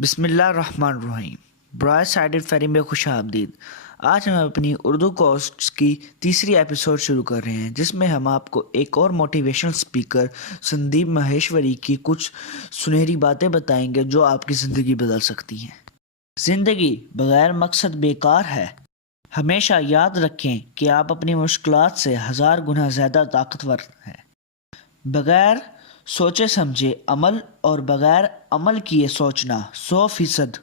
بسم اللہ الرحمن الرحیم۔ برائے سائڈڈ فیری میں خوش آمدید۔ آج ہم اپنی اردو کورس کی تیسری ایپیسوڈ شروع کر رہے ہیں، جس میں ہم آپ کو ایک اور موٹیویشنل سپیکر سندیپ مہیشوری کی کچھ سنہری باتیں بتائیں گے جو آپ کی زندگی بدل سکتی ہیں۔ زندگی بغیر مقصد بیکار ہے۔ ہمیشہ یاد رکھیں کہ آپ اپنی مشکلات سے 1000 گنا زیادہ طاقتور ہیں۔ بغیر سوچے سمجھے عمل اور بغیر عمل کیے سوچنا 100%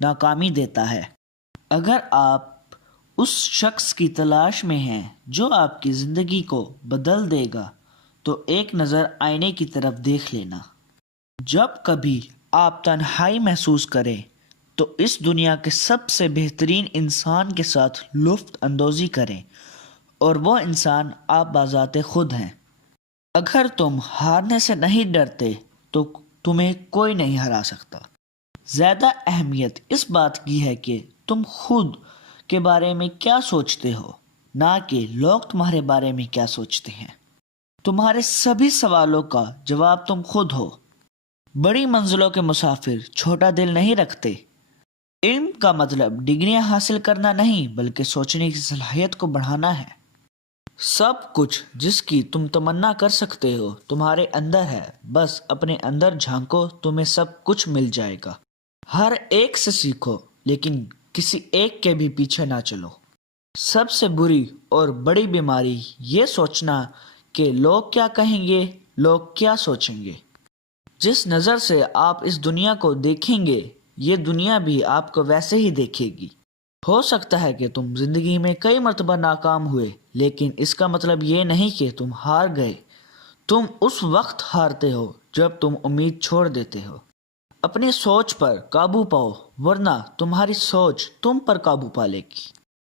ناکامی دیتا ہے۔ اگر آپ اس شخص کی تلاش میں ہیں جو آپ کی زندگی کو بدل دے گا تو ایک نظر آئینے کی طرف دیکھ لینا۔ جب کبھی آپ تنہائی محسوس کریں تو اس دنیا کے سب سے بہترین انسان کے ساتھ لطف اندوزی کریں، اور وہ انسان آپ بذات خود ہیں۔ اگر تم ہارنے سے نہیں ڈرتے تو تمہیں کوئی نہیں ہرا سکتا۔ زیادہ اہمیت اس بات کی ہے کہ تم خود کے بارے میں کیا سوچتے ہو، نہ کہ لوگ تمہارے بارے میں کیا سوچتے ہیں۔ تمہارے سبھی سوالوں کا جواب تم خود ہو۔ بڑی منزلوں کے مسافر چھوٹا دل نہیں رکھتے۔ علم کا مطلب ڈگریاں حاصل کرنا نہیں بلکہ سوچنے کی صلاحیت کو بڑھانا ہے۔ سب کچھ جس کی تم تمنا کر سکتے ہو تمہارے اندر ہے، بس اپنے اندر جھانکو، تمہیں سب کچھ مل جائے گا۔ ہر ایک سے سیکھو لیکن کسی ایک کے بھی پیچھے نہ چلو۔ سب سے بری اور بڑی بیماری یہ سوچنا کہ لوگ کیا کہیں گے، لوگ کیا سوچیں گے۔ جس نظر سے آپ اس دنیا کو دیکھیں گے یہ دنیا بھی آپ کو ویسے ہی دیکھے گی۔ ہو سکتا ہے کہ تم زندگی میں کئی مرتبہ ناکام ہوئے، لیکن اس کا مطلب یہ نہیں کہ تم ہار گئے۔ تم اس وقت ہارتے ہو جب تم امید چھوڑ دیتے ہو۔ اپنی سوچ پر قابو پاؤ، ورنہ تمہاری سوچ تم پر قابو پا لے گی۔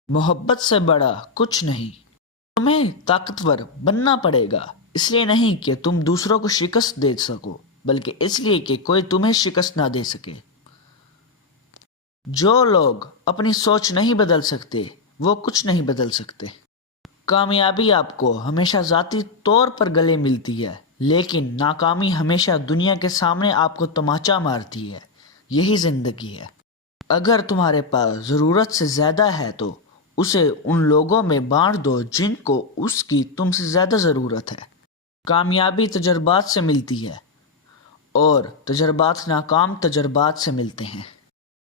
محبت سے بڑا کچھ نہیں۔ تمہیں طاقتور بننا پڑے گا، اس لیے نہیں کہ تم دوسروں کو شکست دے سکو، بلکہ اس لیے کہ کوئی تمہیں شکست نہ دے سکے۔ جو لوگ اپنی سوچ نہیں بدل سکتے وہ کچھ نہیں بدل سکتے۔ کامیابی آپ کو ہمیشہ ذاتی طور پر گلے ملتی ہے، لیکن ناکامی ہمیشہ دنیا کے سامنے آپ کو تماچا مارتی ہے۔ یہی زندگی ہے۔ اگر تمہارے پاس ضرورت سے زیادہ ہے تو اسے ان لوگوں میں بانٹ دو جن کو اس کی تم سے زیادہ ضرورت ہے۔ کامیابی تجربات سے ملتی ہے اور تجربات ناکام تجربات سے ملتے ہیں۔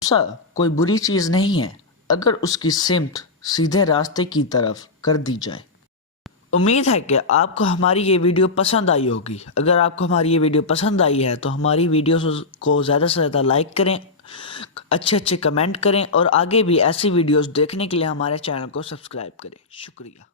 غصہ کوئی بری چیز نہیں ہے اگر اس کی سمت سیدھے راستے کی طرف کر دی جائے۔ امید ہے کہ آپ کو ہماری یہ ویڈیو پسند آئی ہوگی۔ اگر آپ کو ہماری یہ ویڈیو پسند آئی ہے تو ہماری ویڈیوز کو زیادہ سے زیادہ لائک کریں، اچھے کمنٹ کریں، اور آگے بھی ایسی ویڈیوز دیکھنے کے لیے ہمارے چینل کو سبسکرائب کریں۔ شکریہ۔